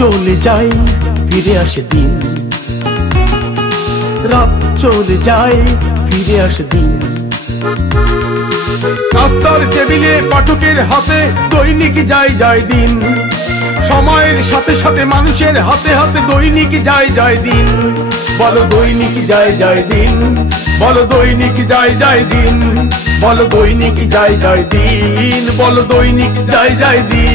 চলে যায় ফিরে আসে দিন, রাত চলে যায় ফিরে আসে দিন। নাস্তার টেবিলে পাঠকের হাতে দৈনিক যায় যায় দিন, সময়ের সাথে সাথে মানুষের হাতে হাতে দৈনিক যায় যায় দিন। বলো দৈনিক যায় যায় দিন, বলো দৈনিক যায় যায় দিন, বলো দৈনিক যায় যায় দিন, বলো দৈনিক যায় যায় দিন।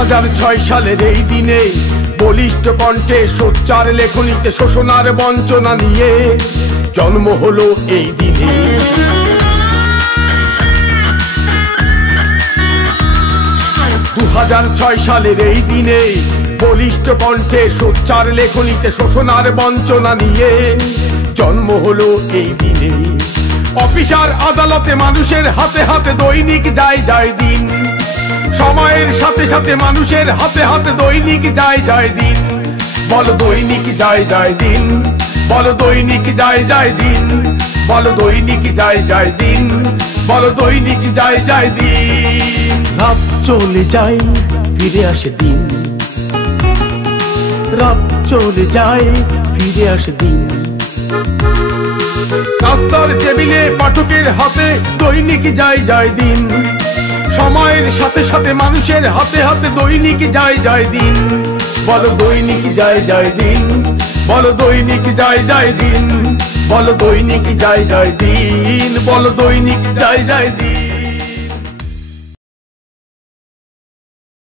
2006 সালের এই দিনে বলিষ্ঠ কণ্ঠে সোচ্চার লেখনীতে শোষণার বঞ্চনা নিয়ে জন্ম হলো এই দিনে। 2006 সালের এই দিনে বলিষ্ঠ কণ্ঠে সোচ্চার লেখনীতে শোষণার বঞ্চনা নিয়ে জন্ম হলো এই দিনে। অফিসার আদালতে মানুষের হাতে হাতে দৈনিক যায় যায় দিন, সময়ের সাথে সাথে মানুষের হাতে হাতে দৈনিক যায় যায় দিন। বলো দৈনিক যায় যায় দিন, বলো দৈনিক যায় যায় দিন, বলো দৈনিক যায় যায় দিন, বলো দৈনিক যায় যায় দিন। রাত চলে যায় ফিরে আসে দিন, রাত চলে যায় ফিরে আসে দিন। নাস্তার টেবিলে পাঠকের হাতে দৈনিক যায় যায় দিন, সময়ের সাথে সাথে মানুষের হাতে হাতে দৈনিক যায় যায় দিন। বলো দৈনিক যায় যায় দিন, বলো দৈনিক যায় যায় দিন, বলো দৈনিক যায় যায় দিন, বলো দৈনিক যায় যায় দিন।